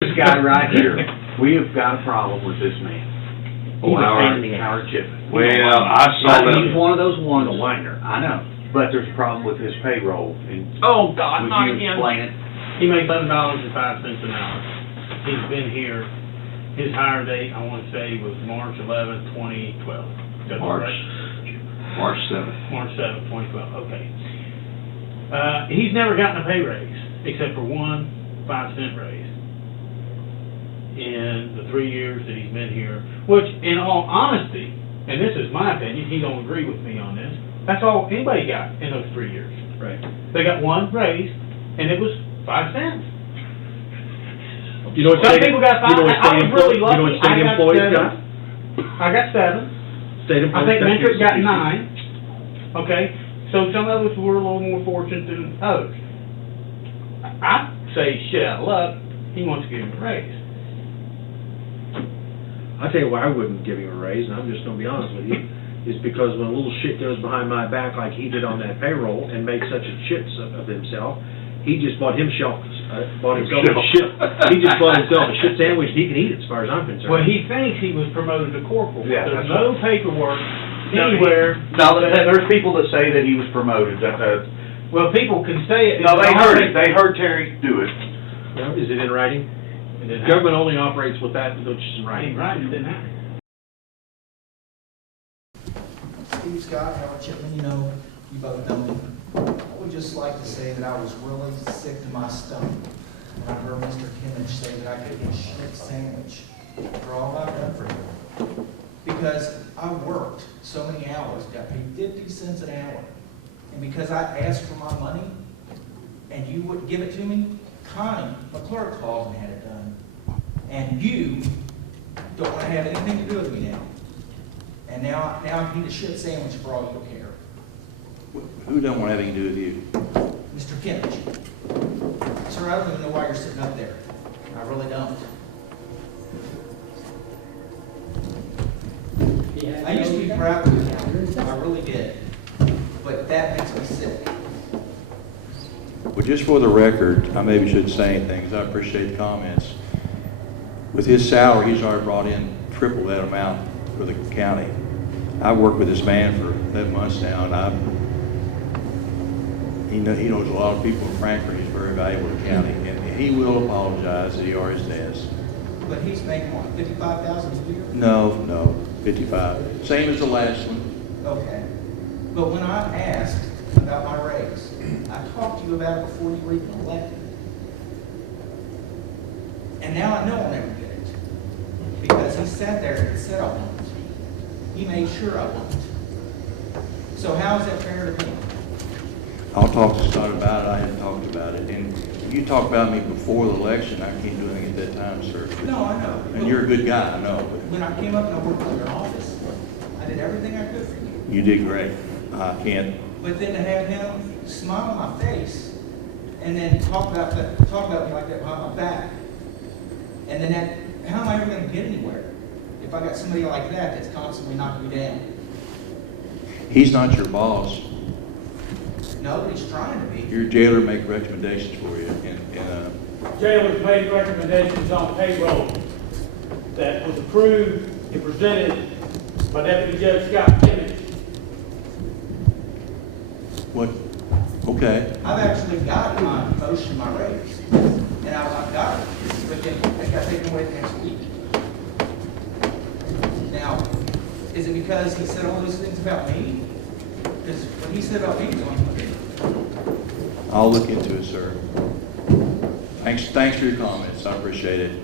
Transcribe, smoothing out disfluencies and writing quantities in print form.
This guy right here, we have got a problem with this man. Oh, Howard. Howard Shipman. Well, I saw that. He's one of those ones, a whiner, I know, but there's a problem with his payroll, and Oh, God, would not you again. explain it? He makes $11.05 an hour. He's been here, his hire date, I want to say, was March 11th, 2012. Is that March right? March 7th. March 7th, 2012, okay. He's never gotten a pay raise, except for one 5-cent raise in the 3 years that he's been here, which, in all honesty, and this is my opinion, he don't agree with me on this, that's all anybody got in those 3 years. Right. They got one raise, and it was 5 cents. You know what Some state, people got you know what five. I state was really employees, you know what lucky. state I got employees 7. got? I got 7. State I employees think got Mentrick got 60. 9. Okay, so some of us were a little more fortunate than others. I say shit out of luck, he wants to give him a raise. I tell you why I wouldn't give him a raise, and I'm just gonna be honest with you, is because when a little shit goes behind my back like he did on that payroll and makes such a shit of himself, he just bought himself a shit. He just bought himself a shit sandwich he can eat it, as far as I'm concerned. Well, he thinks he was promoted to corporal, but Yeah, there's that's no paperwork anywhere. No, there's people that say that he was promoted, Well, people can say it. no, they heard it, they heard Terry do it. Yeah, is it in writing? It didn't happen. Government only operates with that, which is in writing. Right, it didn't happen. Steve Scott, Howard Shipman, you know, you both know me. I would just like to say that I was really sick to my stomach when I heard Mr. Kimmich say that I could get a shit sandwich for all I've done for him. Because I worked so many hours, got paid 50 cents an hour. And because I asked for my money and you wouldn't give it to me, Connie, my clerk, called and had it done. And you don't want to have anything to do with me now. And now I need a shit sandwich for all you care. Who don't want anything to do with you? Mr. Kimmich. Sir, I don't even know why you're sitting up there. I really don't. I used to be proud of you. I really did. But that makes me sick. Well, just for the record, I maybe shouldn't say anything, because I appreciate the comments. With his salary, he's already brought in triple that amount for the county. I've worked with this man for 11 months now, and he knows a lot of people in Frankfurt. He's very valuable to the county, and he will apologize that he always does. But he's making what, $55,000 a year? No, 55. Same as the last one. Okay. But when I asked about my raise, I talked to you about it before you were even elected. And now I know I'll never get it. Because he sat there and said I won't. He made sure I won't. So how is that fair to me? I'll talk to Scott about it. I hadn't talked about it. And you talk about me before the election, I can't do anything at that time, sir. No, I know. And you're a good guy, I know. When I came up and I worked in your office, I did everything I could for you. You did great. I can't. But then to have him smile on my face and then talk about me like that behind my back, and then how am I ever going to get anywhere if I got somebody like that that's constantly knocking me down? He's not your boss. No, but he's trying to be. Your jailer make recommendations for you. Jailers made recommendations on payroll that was approved and presented by Deputy Judge Scott Kimmich. What? Okay. I've actually got my promotion, my raise, and I've got it, but then it got taken away next week. Now, is it because he said all those things about me? Because what he said about me was on me. I'll look into it, sir. Thanks for your comments. I appreciate it.